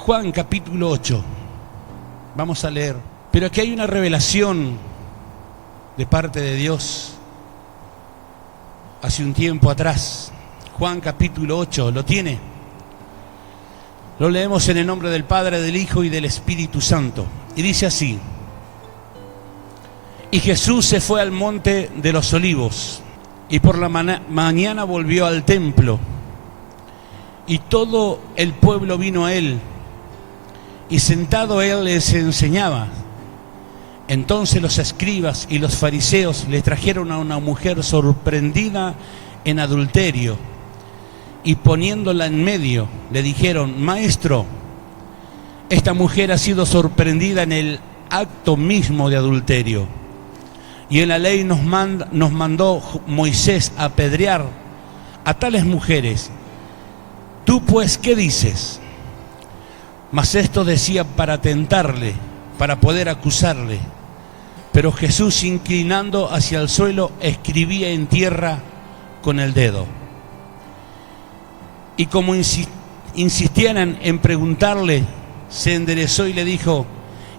Juan capítulo 8. Vamos a leer. Pero aquí hay una revelación de parte de Dios hace un tiempo atrás. Juan capítulo 8, ¿lo tiene? Lo leemos en el nombre del Padre, del Hijo y del Espíritu Santo. Y dice así: y Jesús se fue al monte de los Olivos, y por la mañana volvió al templo, y todo el pueblo vino a él, y sentado él les enseñaba. Entonces los escribas y los fariseos le trajeron a una mujer sorprendida en adulterio, y poniéndola en medio, le dijeron: Maestro, esta mujer ha sido sorprendida en el acto mismo de adulterio, y en la ley nos mandó Moisés a apedrear a tales mujeres. ¿Tú pues qué dices? Mas esto decía para tentarle, para poder acusarle. Pero Jesús, inclinando hacia el suelo, escribía en tierra con el dedo. Y como insistían en preguntarle, se enderezó y le dijo: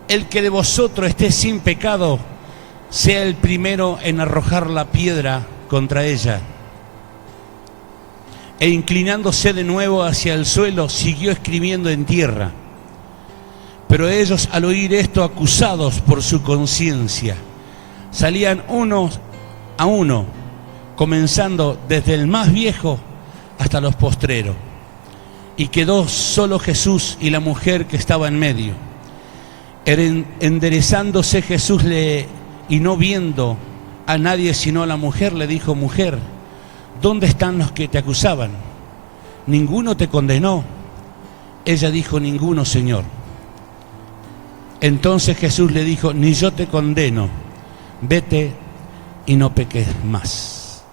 el que de vosotros esté sin pecado, sea el primero en arrojar la piedra contra ella. E inclinándose de nuevo hacia el suelo, siguió escribiendo en tierra. Pero ellos, al oír esto, acusados por su conciencia, salían uno a uno, comenzando desde el más viejo hasta los postreros. Y quedó solo Jesús y la mujer que estaba en medio. Enderezándose Jesús y no viendo a nadie sino a la mujer, le dijo: mujer, ¿dónde están los que te acusaban? ¿Ninguno te condenó? Ella dijo: ninguno, Señor. Entonces Jesús le dijo: ni yo te condeno, vete y no peques más.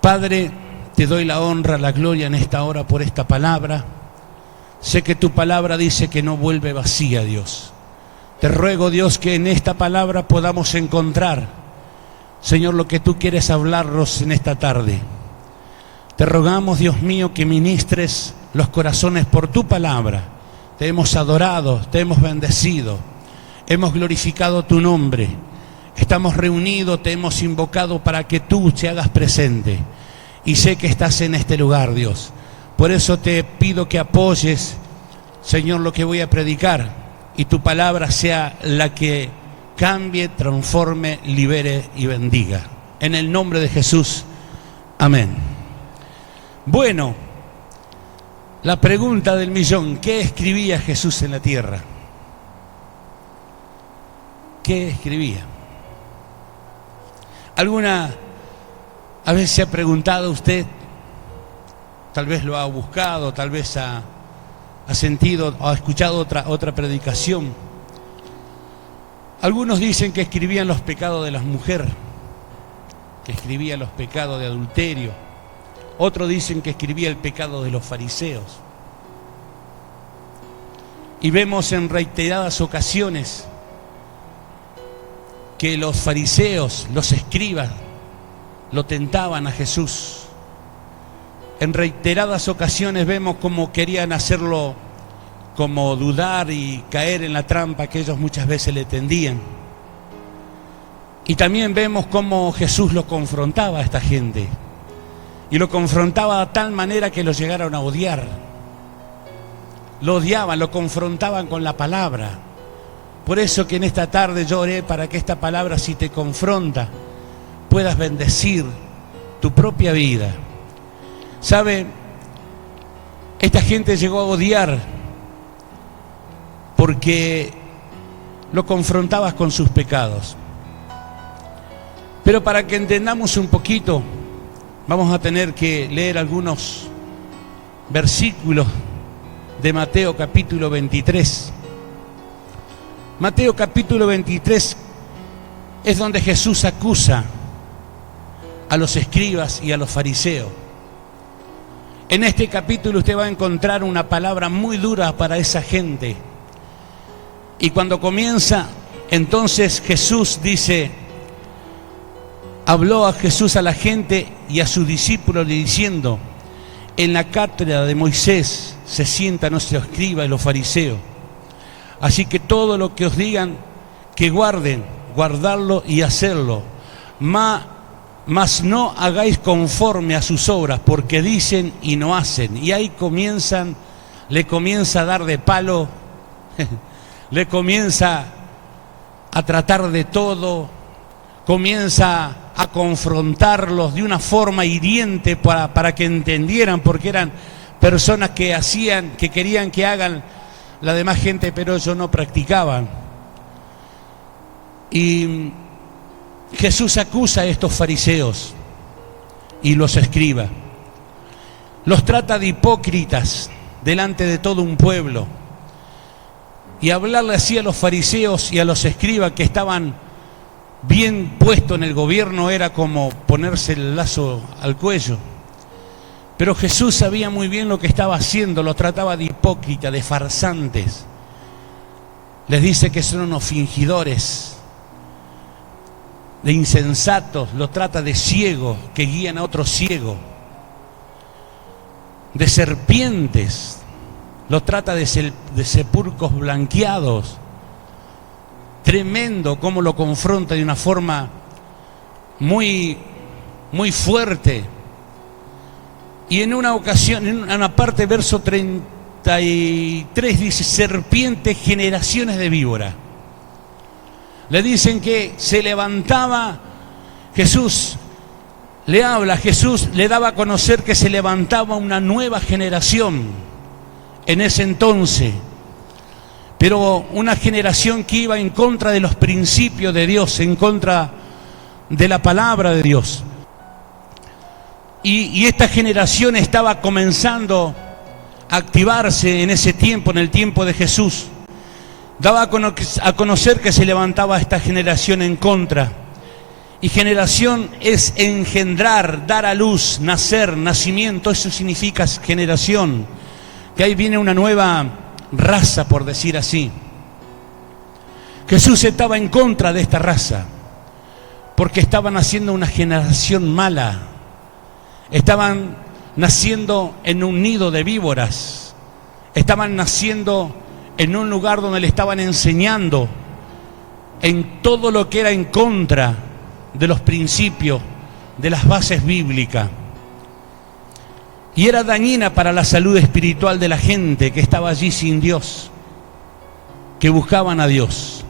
Padre, te doy la honra, la gloria en esta hora por esta palabra. Sé que tu palabra dice que no vuelve vacía, Dios. Te ruego, Dios, que en esta palabra podamos encontrar, Señor, lo que tú quieres hablarnos en esta tarde. Te rogamos, Dios mío, que ministres los corazones por tu palabra. Te hemos adorado, te hemos bendecido, hemos glorificado tu nombre. Estamos reunidos, te hemos invocado para que tú te hagas presente. Y sé que estás en este lugar, Dios. Por eso te pido que apoyes, Señor, lo que voy a predicar, y tu palabra sea la que cambie, transforme, libere y bendiga. En el nombre de Jesús, amén. Bueno, la pregunta del millón: ¿qué escribía Jesús en la tierra? ¿Qué escribía? ¿Alguna vez se ha preguntado usted? Tal vez lo ha buscado, tal vez ha sentido, ha escuchado otra predicación. Algunos dicen que escribían los pecados de las mujeres, que escribía los pecados de adulterio. Otros dicen que escribía el pecado de los fariseos. Y vemos en reiteradas ocasiones que los fariseos, los escribas, lo tentaban a Jesús. En reiteradas ocasiones vemos cómo querían hacerlo, como dudar y caer en la trampa que ellos muchas veces le tendían. Y también vemos cómo Jesús lo confrontaba a esta gente. Y lo confrontaba de tal manera que lo llegaron a odiar. Lo odiaban, lo confrontaban con la palabra. Por eso que en esta tarde yo oré para que esta palabra, si te confronta, puedas bendecir tu propia vida. ¿Sabe? Esta gente llegó a odiar porque lo confrontabas con sus pecados. Pero para que entendamos un poquito, vamos a tener que leer algunos versículos de Mateo capítulo 23. Mateo capítulo 23 es donde Jesús acusa a los escribas y a los fariseos. En este capítulo usted va a encontrar una palabra muy dura para esa gente. Y cuando comienza, entonces Jesús dice, habló a Jesús a la gente y a sus discípulos diciendo: en la cátedra de Moisés se sientan los escribas y los fariseos. Así que todo lo que os digan, que guarden, guardarlo y hacerlo. Mas no hagáis conforme a sus obras, porque dicen y no hacen. Y ahí le comienza a dar de palo, le comienza a tratar de todo, comienza a confrontarlos de una forma hiriente para que entendieran, porque eran personas que querían que hagan la demás gente, pero ellos no practicaban. Y Jesús acusa a estos fariseos y los escribas. Los trata de hipócritas delante de todo un pueblo. Y hablarle así a los fariseos y a los escribas que estaban bien puestos en el gobierno era como ponerse el lazo al cuello. Pero Jesús sabía muy bien lo que estaba haciendo, los trataba de hipócritas, de farsantes. Les dice que son unos fingidores, de insensatos, los trata de ciegos que guían a otros ciegos, de serpientes, los trata de sepulcros blanqueados. Tremendo cómo lo confronta de una forma muy, muy fuerte. Y en una ocasión, en una parte, verso 33, dice: serpientes, generaciones de víbora. Le dicen que se levantaba, Jesús le habla, Jesús le daba a conocer que se levantaba una nueva generación en ese entonces, pero una generación que iba en contra de los principios de Dios, en contra de la palabra de Dios. Y esta generación estaba comenzando a activarse en ese tiempo, en el tiempo de Jesús. Daba a conocer que se levantaba esta generación en contra. Y generación es engendrar, dar a luz, nacer, nacimiento. Eso significa generación. Que ahí viene una nueva raza, por decir así. Jesús estaba en contra de esta raza, porque estaban haciendo una generación mala. Estaban naciendo en un nido de víboras. Estaban naciendo en un lugar donde le estaban enseñando en todo lo que era en contra de los principios, de las bases bíblicas. Y era dañina para la salud espiritual de la gente que estaba allí sin Dios, que buscaban a Dios.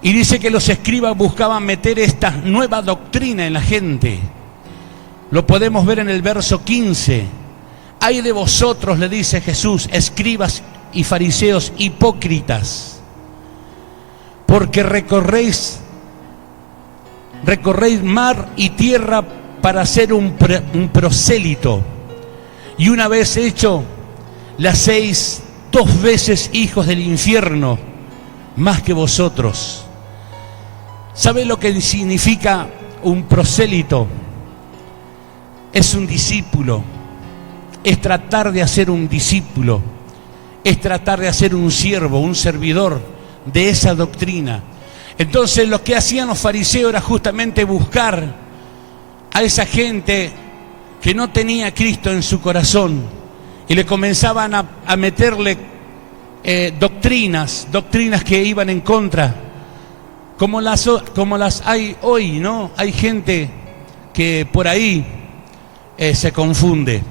Y dice que los escribas buscaban meter esta nueva doctrina en la gente. Lo podemos ver en el verso 15. Ay de vosotros, le dice Jesús, escribas y fariseos hipócritas, porque recorréis mar y tierra para ser un prosélito, y una vez hecho, le hacéis 2 veces hijos del infierno, más que vosotros. ¿Sabe lo que significa un prosélito? Es un discípulo, es tratar de hacer un discípulo, es tratar de hacer un siervo, un servidor de esa doctrina. Entonces lo que hacían los fariseos era justamente buscar a esa gente que no tenía a Cristo en su corazón, y le comenzaban a meterle doctrinas que iban en contra, como las hay hoy, ¿no? Hay gente que por ahí se confunde.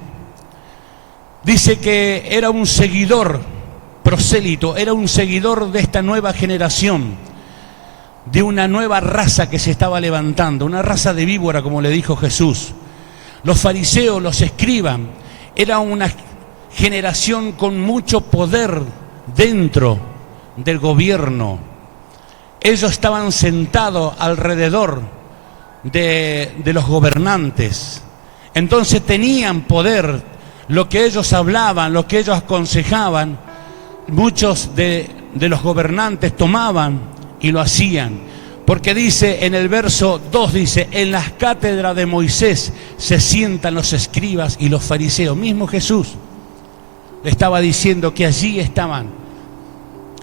Dice que era un seguidor prosélito, era un seguidor de esta nueva generación, de una nueva raza que se estaba levantando, una raza de víbora, como le dijo Jesús. Los fariseos, los escribas, era una generación con mucho poder dentro del gobierno. Ellos estaban sentados alrededor de los gobernantes. Entonces tenían poder. Lo que ellos hablaban, lo que ellos aconsejaban, muchos de los gobernantes tomaban y lo hacían. Porque dice en el verso 2, dice: en las cátedras de Moisés se sientan los escribas y los fariseos. Mismo Jesús le estaba diciendo que allí estaban,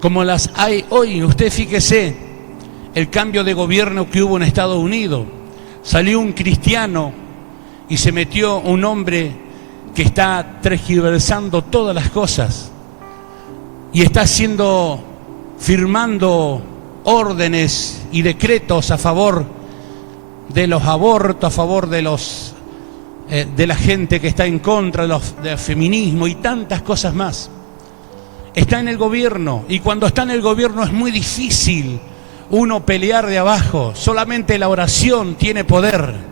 como las hay hoy. Usted fíjese el cambio de gobierno que hubo en Estados Unidos. Salió un cristiano y se metió un hombre que está tergiversando todas las cosas y está firmando órdenes y decretos a favor de los abortos, a favor de la gente que está en contra del feminismo y tantas cosas más. Está en el gobierno, y cuando está en el gobierno es muy difícil uno pelear de abajo. Solamente la oración tiene poder.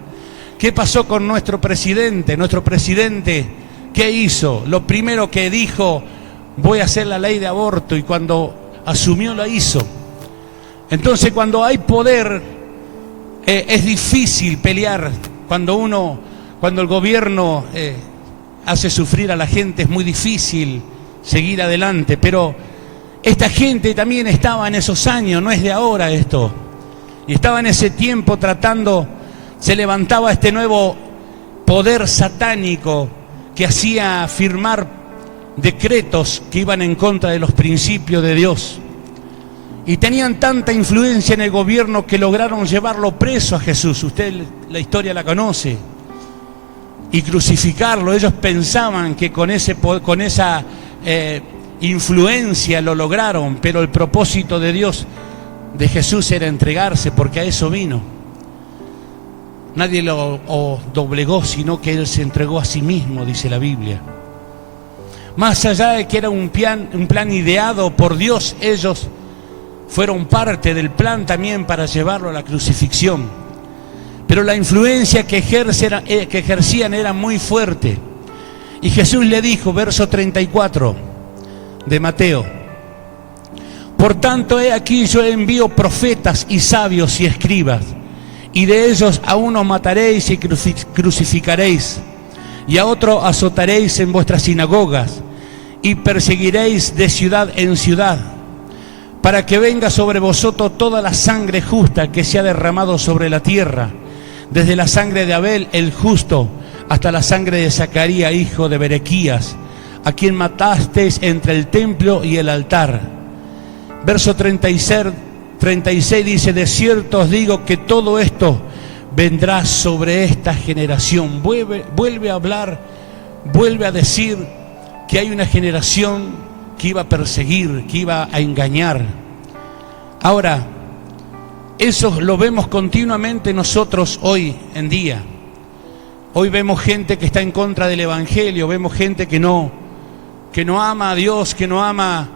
¿Qué pasó con nuestro presidente? Nuestro presidente, ¿qué hizo? Lo primero que dijo: voy a hacer la ley de aborto, y cuando asumió la hizo. Entonces, cuando hay poder, es difícil pelear. Cuando el gobierno hace sufrir a la gente, es muy difícil seguir adelante. Pero esta gente también estaba en esos años, no es de ahora esto, y estaba en ese tiempo tratando. Se levantaba este nuevo poder satánico que hacía firmar decretos que iban en contra de los principios de Dios. Y tenían tanta influencia en el gobierno que lograron llevarlo preso a Jesús. Usted la historia la conoce. Y crucificarlo. Ellos pensaban que con esa influencia lo lograron, pero el propósito de Dios, de Jesús, era entregarse, porque a eso vino. Nadie lo doblegó, sino que Él se entregó a sí mismo, dice la Biblia. Más allá de que era un plan ideado por Dios, ellos fueron parte del plan también para llevarlo a la crucifixión. Pero la influencia que ejercían era muy fuerte. Y Jesús le dijo, verso 34 de Mateo: por tanto, he aquí yo envío profetas y sabios y escribas, y de ellos a uno mataréis y crucificaréis, y a otro azotaréis en vuestras sinagogas, y perseguiréis de ciudad en ciudad, para que venga sobre vosotros toda la sangre justa que se ha derramado sobre la tierra, desde la sangre de Abel el justo hasta la sangre de Zacarías hijo de Berequías, a quien matasteis entre el templo y el altar. Verso 36 dice: de cierto os digo que todo esto vendrá sobre esta generación. Vuelve a hablar, vuelve a decir que hay una generación que iba a perseguir, que iba a engañar. Ahora, eso lo vemos continuamente nosotros hoy en día. Hoy vemos gente que está en contra del Evangelio, vemos gente que no ama a Dios, que no ama,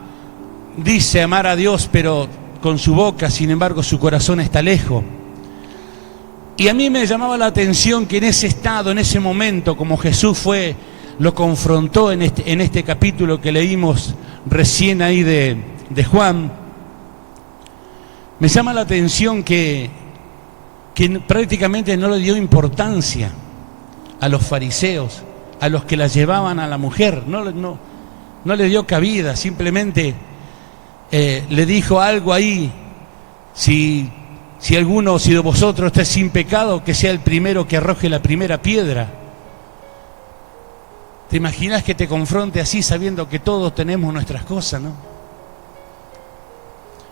dice amar a Dios, pero con su boca, sin embargo, su corazón está lejos. Y a mí me llamaba la atención que en ese estado, en ese momento, como Jesús lo confrontó en este capítulo que leímos recién ahí de Juan, me llama la atención que prácticamente no le dio importancia a los fariseos, a los que la llevaban a la mujer. No le dio cabida, simplemente le dijo algo ahí: si alguno de vosotros está sin pecado, que sea el primero que arroje la primera piedra. ¿Te imaginas que te confronte así, sabiendo que todos tenemos nuestras cosas, no?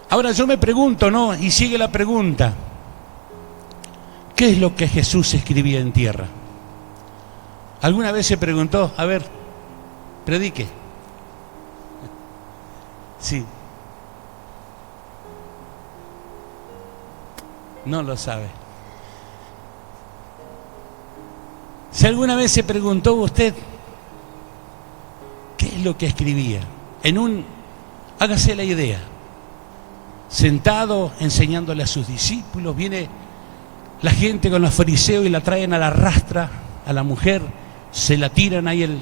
Ahora yo me pregunto, ¿no? Y sigue la pregunta: ¿qué es lo que Jesús escribía en tierra? ¿Alguna vez se preguntó? A ver, predique. Sí. No lo sabe. Si alguna vez se preguntó usted qué es lo que escribía, hágase la idea, sentado enseñándole a sus discípulos, viene la gente con los fariseos y la traen a la rastra a la mujer, se la tiran ahí,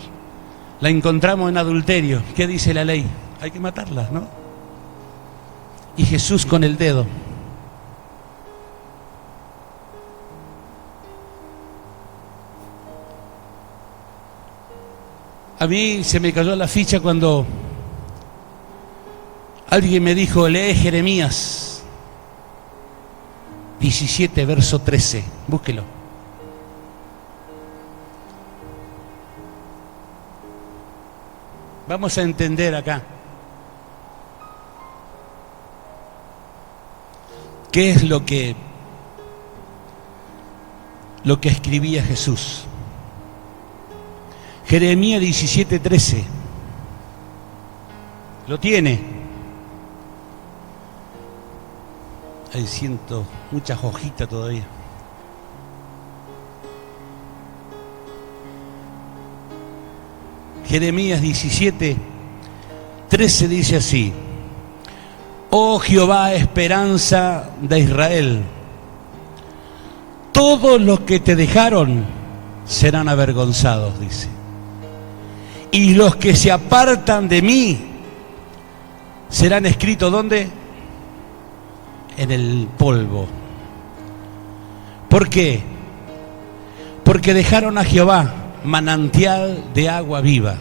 la encontramos en adulterio. ¿Qué dice la ley? Hay que matarla, ¿no? Y Jesús con el dedo: a mí se me cayó la ficha cuando alguien me dijo: lee Jeremías 17, verso 13, búsquelo. Vamos a entender acá qué es lo que escribía Jesús. Jeremías 17:13. ¿Lo tiene? Ahí siento muchas hojitas todavía. Jeremías 17:13 dice así: Oh Jehová, esperanza de Israel, todos los que te dejaron serán avergonzados, dice. Y los que se apartan de mí serán escritos, ¿dónde? En el polvo. ¿Por qué? Porque dejaron a Jehová, manantial de agua viva.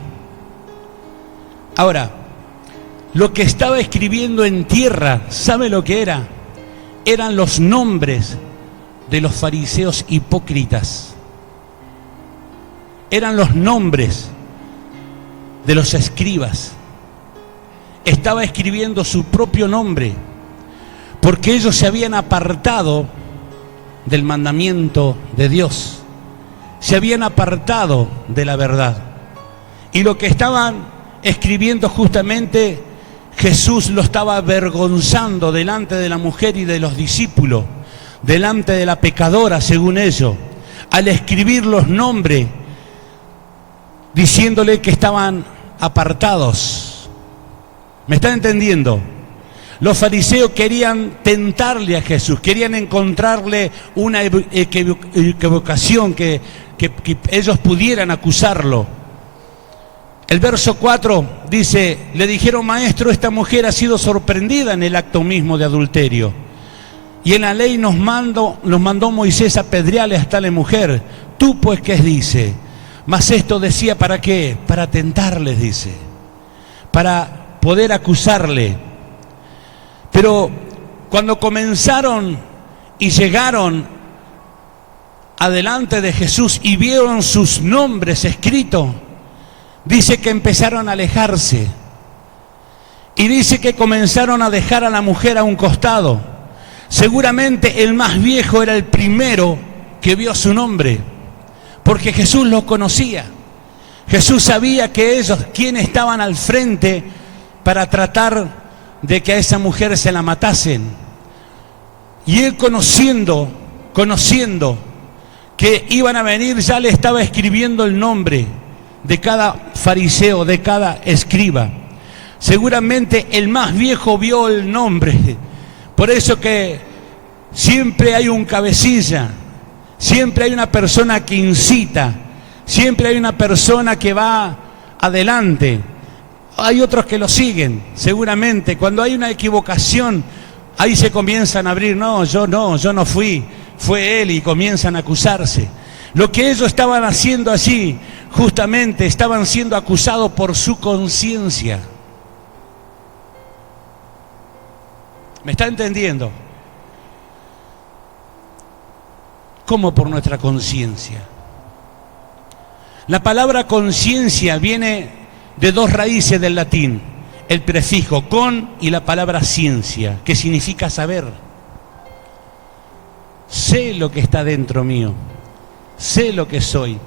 Ahora, lo que estaba escribiendo en tierra, ¿sabe lo que era? Eran los nombres de los fariseos hipócritas. Eran los nombres de los escribas. Estaba escribiendo su propio nombre, porque ellos se habían apartado del mandamiento de Dios, se habían apartado de la verdad. Y lo que estaban escribiendo justamente, Jesús lo estaba avergonzando delante de la mujer y de los discípulos, delante de la pecadora, según ellos, al escribir los nombres, diciéndole que estaban apartados. ¿Me están entendiendo? Los fariseos querían tentarle a Jesús, querían encontrarle una equivocación, que ellos pudieran acusarlo. El verso 4 dice: le dijeron: maestro, esta mujer ha sido sorprendida en el acto mismo de adulterio. Y en la ley nos mandó Moisés a apedrearle hasta la mujer. Tú pues, ¿qué dice? Mas esto decía, ¿para qué? Para tentarles, dice, para poder acusarle. Pero cuando comenzaron y llegaron adelante de Jesús y vieron sus nombres escritos, dice que empezaron a alejarse. Y dice que comenzaron a dejar a la mujer a un costado. Seguramente el más viejo era el primero que vio su nombre, porque Jesús lo conocía. Jesús sabía que ellos, quienes estaban al frente para tratar de que a esa mujer se la matasen. Y él conociendo que iban a venir, ya le estaba escribiendo el nombre de cada fariseo, de cada escriba. Seguramente el más viejo vio el nombre. Por eso que siempre hay un cabecilla, siempre hay una persona que incita, siempre hay una persona que va adelante. Hay otros que lo siguen, seguramente. Cuando hay una equivocación, ahí se comienzan a abrir. No, yo no fui, fue él, y comienzan a acusarse. Lo que ellos estaban haciendo así, justamente estaban siendo acusados por su conciencia. ¿Me está entendiendo? ¿Cómo por nuestra conciencia? La palabra conciencia viene de dos raíces del latín, el prefijo con y la palabra ciencia, que significa saber. Sé lo que está dentro mío, sé lo que soy.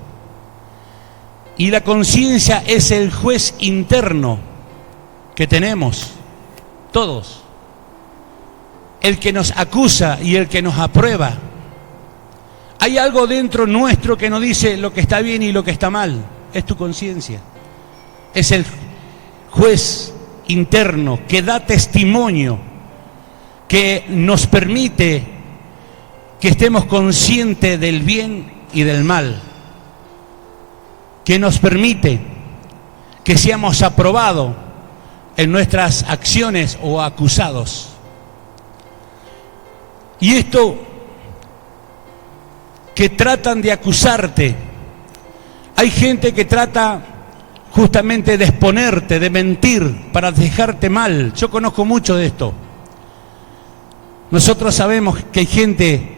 Y la conciencia es el juez interno que tenemos todos, el que nos acusa y el que nos aprueba. Hay algo dentro nuestro que nos dice lo que está bien y lo que está mal. Es tu conciencia. Es el juez interno que da testimonio, que nos permite que estemos conscientes del bien y del mal, que nos permite que seamos aprobados en nuestras acciones o acusados. Y esto que tratan de acusarte, hay gente que trata justamente de exponerte, de mentir para dejarte mal. Yo conozco mucho de esto. Nosotros sabemos que hay gente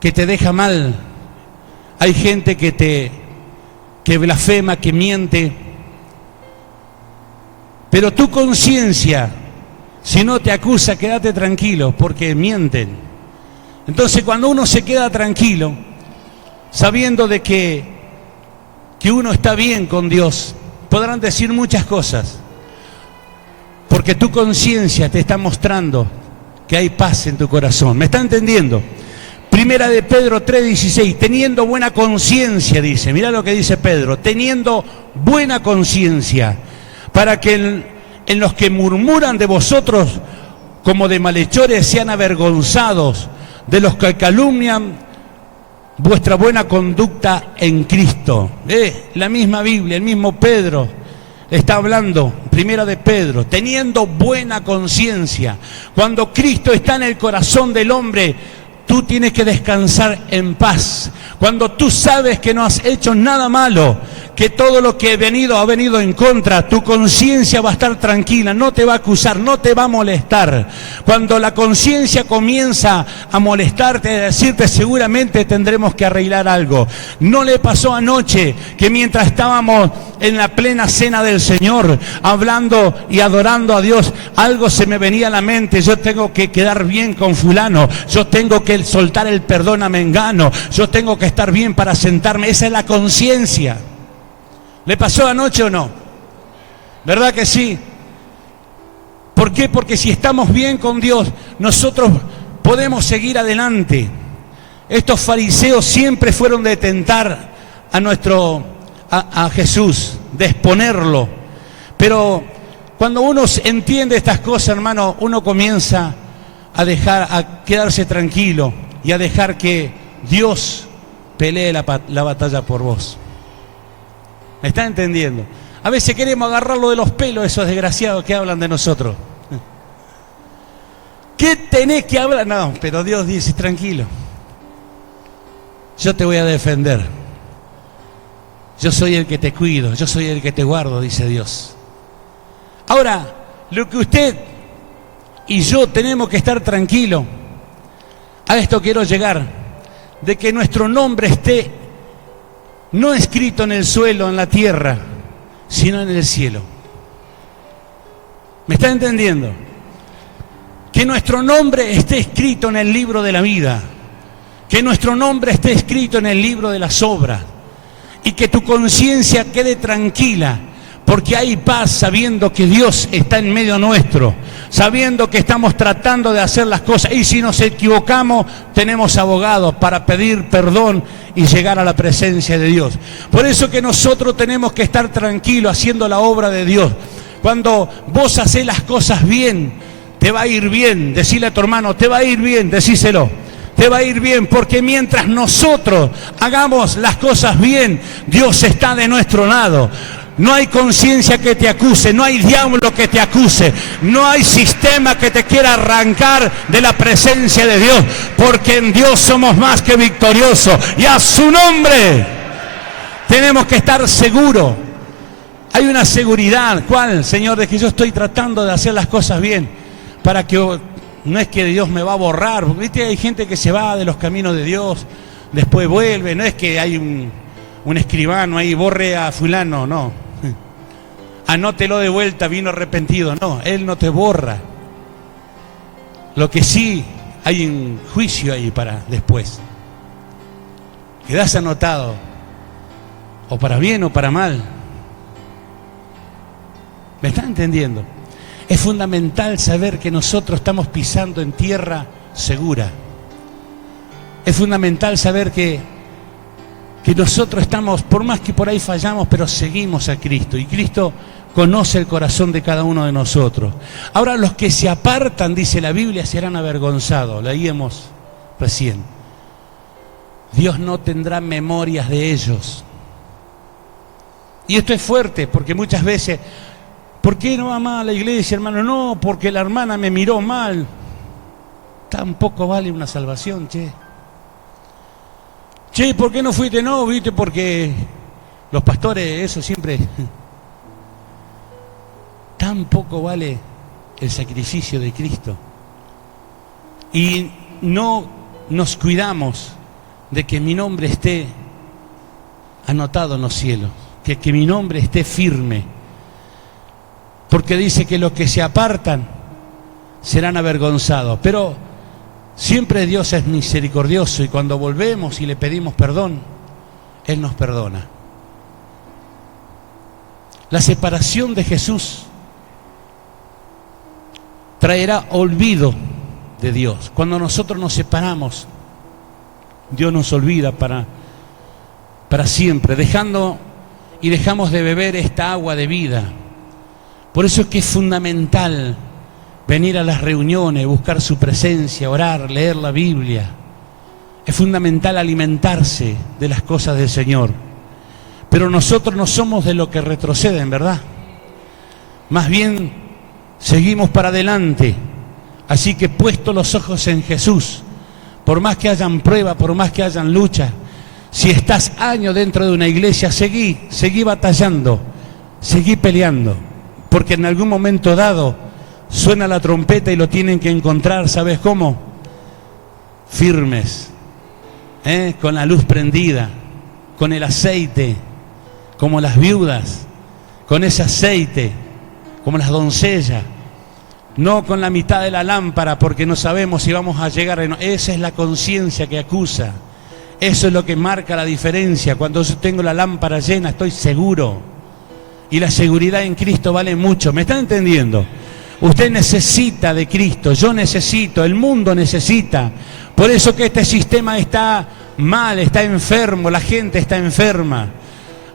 que te deja mal, hay gente que blasfema, que miente. Pero tu conciencia, si no te acusa, quédate tranquilo, porque mienten. Entonces, cuando uno se queda tranquilo, sabiendo de que que uno está bien con Dios, podrán decir muchas cosas, porque tu conciencia te está mostrando que hay paz en tu corazón. ¿Me está entendiendo? Primera de Pedro 3:16, teniendo buena conciencia, dice. Mirá lo que dice Pedro, teniendo buena conciencia, para que en los que murmuran de vosotros como de malhechores sean avergonzados, de los que calumnian vuestra buena conducta en Cristo. La misma Biblia, el mismo Pedro está hablando, Primera de Pedro, teniendo buena conciencia. Cuando Cristo está en el corazón del hombre, tú tienes que descansar en paz. Cuando tú sabes que no has hecho nada malo, que todo lo que ha venido en contra, tu conciencia va a estar tranquila, no te va a acusar, no te va a molestar. Cuando la conciencia comienza a molestarte, a decirte seguramente tendremos que arreglar algo. ¿No le pasó anoche que mientras estábamos en la plena cena del Señor, hablando y adorando a Dios, algo se me venía a la mente? Yo tengo que quedar bien con fulano, yo tengo que soltar el perdón a mengano, yo tengo que estar bien para sentarme. Esa es la conciencia. ¿Le pasó anoche o no? ¿Verdad que sí? ¿Por qué? Porque si estamos bien con Dios, nosotros podemos seguir adelante. Estos fariseos siempre fueron de tentar a Jesús, de exponerlo. Pero cuando uno entiende estas cosas, hermano, uno comienza a quedarse tranquilo y a dejar que Dios pelee la batalla por vos. ¿Me está entendiendo? A veces queremos agarrarlo de los pelos, esos desgraciados que hablan de nosotros. ¿Qué tenés que hablar? No, pero Dios dice, tranquilo, yo te voy a defender. Yo soy el que te cuido, yo soy el que te guardo, dice Dios. Ahora, lo que usted y yo tenemos que estar tranquilos, a esto quiero llegar, de que nuestro nombre esté no escrito en el suelo, en la tierra, sino en el cielo. ¿Me está entendiendo? Que nuestro nombre esté escrito en el libro de la vida, que nuestro nombre esté escrito en el libro de las obras, y que tu conciencia quede tranquila, porque hay paz sabiendo que Dios está en medio nuestro, sabiendo que estamos tratando de hacer las cosas, y si nos equivocamos tenemos abogados para pedir perdón y llegar a la presencia de Dios. Por eso que nosotros tenemos que estar tranquilos haciendo la obra de Dios. Cuando vos hacés las cosas bien, te va a ir bien. Decile a tu hermano, te va a ir bien, decíselo. Te va a ir bien, porque mientras nosotros hagamos las cosas bien, Dios está de nuestro lado. No hay conciencia que te acuse, no hay diablo que te acuse, no hay sistema que te quiera arrancar de la presencia de Dios, porque en Dios somos más que victoriosos, y a su nombre tenemos que estar seguros. Hay una seguridad, ¿cuál, Señor? De que yo estoy tratando de hacer las cosas bien, para que no es que Dios me va a borrar, porque ¿viste? Hay gente que se va de los caminos de Dios, después vuelve, no es que hay un escribano ahí, borre a fulano, no. Anótelo de vuelta, vino arrepentido. No, Él no te borra. Lo que sí, hay un juicio ahí para después. Quedás anotado, o para bien o para mal. ¿Me están entendiendo? Es fundamental saber que nosotros estamos pisando en tierra segura. Es fundamental saber que nosotros estamos, por más que por ahí fallamos, pero seguimos a Cristo, y Cristo conoce el corazón de cada uno de nosotros. Ahora, los que se apartan, dice la Biblia, serán avergonzados. Leíamos recién. Dios no tendrá memorias de ellos. Y esto es fuerte, porque muchas veces, ¿por qué no va mal a la iglesia, hermano? No, porque la hermana me miró mal. Tampoco vale una salvación, che. Che, ¿por qué no fuiste? No, viste, porque los pastores, eso siempre. Tampoco vale el sacrificio de Cristo. Y no nos cuidamos de que mi nombre esté anotado en los cielos, que mi nombre esté firme. Porque dice que los que se apartan serán avergonzados. Pero siempre Dios es misericordioso, y cuando volvemos y le pedimos perdón, Él nos perdona. La separación de Jesús traerá olvido de Dios. Cuando nosotros nos separamos, Dios nos olvida para siempre, dejamos de beber esta agua de vida. Por eso es que es fundamental venir a las reuniones, buscar su presencia, orar, leer la Biblia. Es fundamental alimentarse de las cosas del Señor. Pero nosotros no somos de los que retroceden, ¿verdad? Más bien seguimos para adelante. Así que puesto los ojos en Jesús, por más que hayan pruebas, por más que hayan luchas, si estás años dentro de una iglesia, seguí batallando, seguí peleando, porque en algún momento dado suena la trompeta y lo tienen que encontrar, ¿sabes cómo? Firmes, con la luz prendida, con el aceite, como las viudas, con ese aceite, como las doncellas, no con la mitad de la lámpara, porque no sabemos si vamos a llegar. Esa es la conciencia que acusa. Eso es lo que marca la diferencia. Cuando yo tengo la lámpara llena, estoy seguro. Y la seguridad en Cristo vale mucho. ¿Me están entendiendo? Usted necesita de Cristo, yo necesito, el mundo necesita. Por eso que este sistema está mal, está enfermo, la gente está enferma.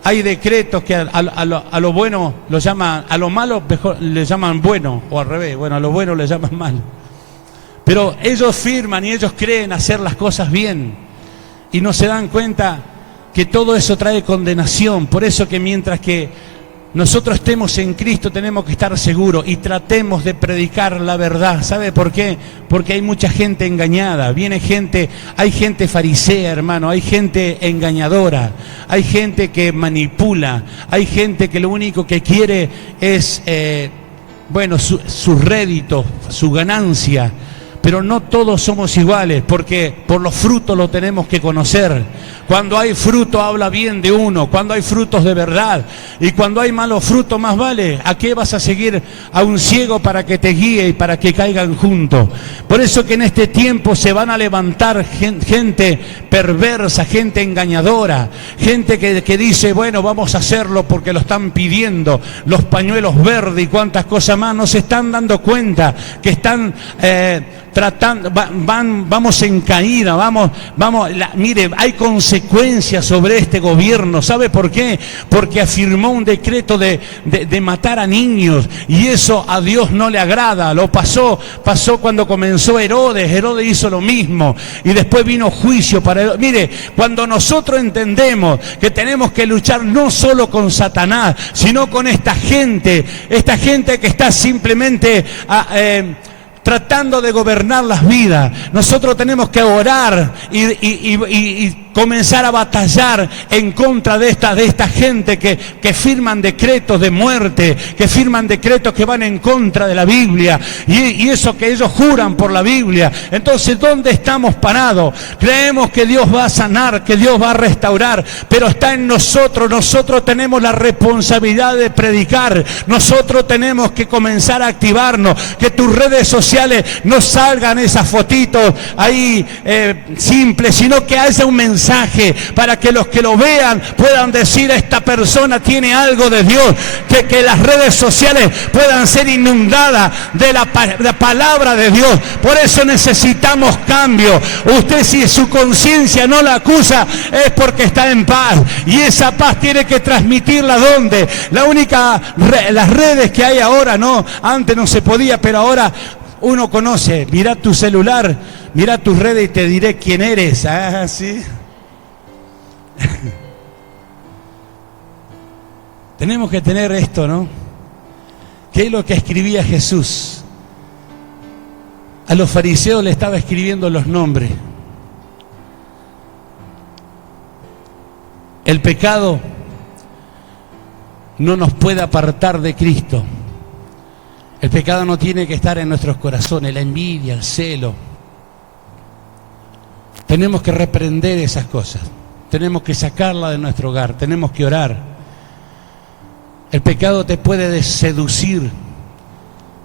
Hay decretos que a lo bueno lo llaman, a lo malo mejor le llaman bueno, o al revés, bueno, a lo bueno le llaman mal. Pero ellos firman y ellos creen hacer las cosas bien. Y no se dan cuenta que todo eso trae condenación. Por eso que mientras que nosotros estemos en Cristo tenemos que estar seguros y tratemos de predicar la verdad. ¿Sabe por qué? Porque hay mucha gente engañada. Hay gente farisea, hermano, hay gente engañadora, hay gente que manipula, hay gente que lo único que quiere es, su rédito, su ganancia. Pero no todos somos iguales, porque por los frutos lo tenemos que conocer. Cuando hay fruto habla bien de uno, cuando hay frutos de verdad. Y cuando hay malos frutos, más vale. ¿A qué vas a seguir a un ciego para que te guíe y para que caigan juntos? Por eso que en este tiempo se van a levantar gente perversa, gente engañadora, gente que dice, bueno, vamos a hacerlo porque lo están pidiendo, los pañuelos verdes y cuantas cosas más. No se están dando cuenta que están vamos en caída, mire, hay consecuencias sobre este gobierno. ¿Sabe por qué? Porque afirmó un decreto de matar a niños, y eso a Dios no le agrada. Lo pasó cuando comenzó Herodes hizo lo mismo, y después vino juicio para Herodes. Mire, cuando nosotros entendemos que tenemos que luchar no solo con Satanás, sino con esta gente que está simplemente tratando de gobernar las vidas. Nosotros tenemos que orar y comenzar a batallar en contra de esta gente que firman decretos de muerte, que firman decretos que van en contra de la Biblia, y eso que ellos juran por la Biblia. Entonces, ¿dónde estamos parados? Creemos que Dios va a sanar, que Dios va a restaurar, pero está en nosotros. Nosotros tenemos la responsabilidad de predicar. Nosotros tenemos que comenzar a activarnos, que tus redes sociales no salgan esas fotitos ahí simples, sino que haya un mensaje para que los que lo vean puedan decir, esta persona tiene algo de Dios, que las redes sociales puedan ser inundadas de la palabra de Dios. Por eso necesitamos cambio. Usted, si su conciencia no la acusa, es porque está en paz, y esa paz tiene que transmitirla. ¿Dónde? Las redes que hay ahora, no, antes no se podía, pero ahora uno conoce. Mira tu celular, mira tus redes y te diré quién eres. Ah, ¿sí? Tenemos que tener esto, ¿no? ¿Qué es lo que escribía Jesús? A los fariseos le estaba escribiendo los nombres. El pecado no nos puede apartar de Cristo. El pecado no tiene que estar en nuestros corazones, la envidia, el celo. Tenemos que reprender esas cosas. Tenemos que sacarla de nuestro hogar, tenemos que orar. El pecado te puede seducir,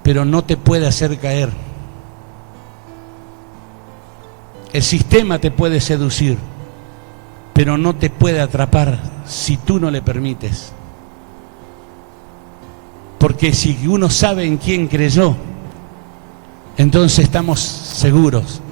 pero no te puede hacer caer. El sistema te puede seducir, pero no te puede atrapar si tú no le permites. Porque si uno sabe en quién creyó, entonces estamos seguros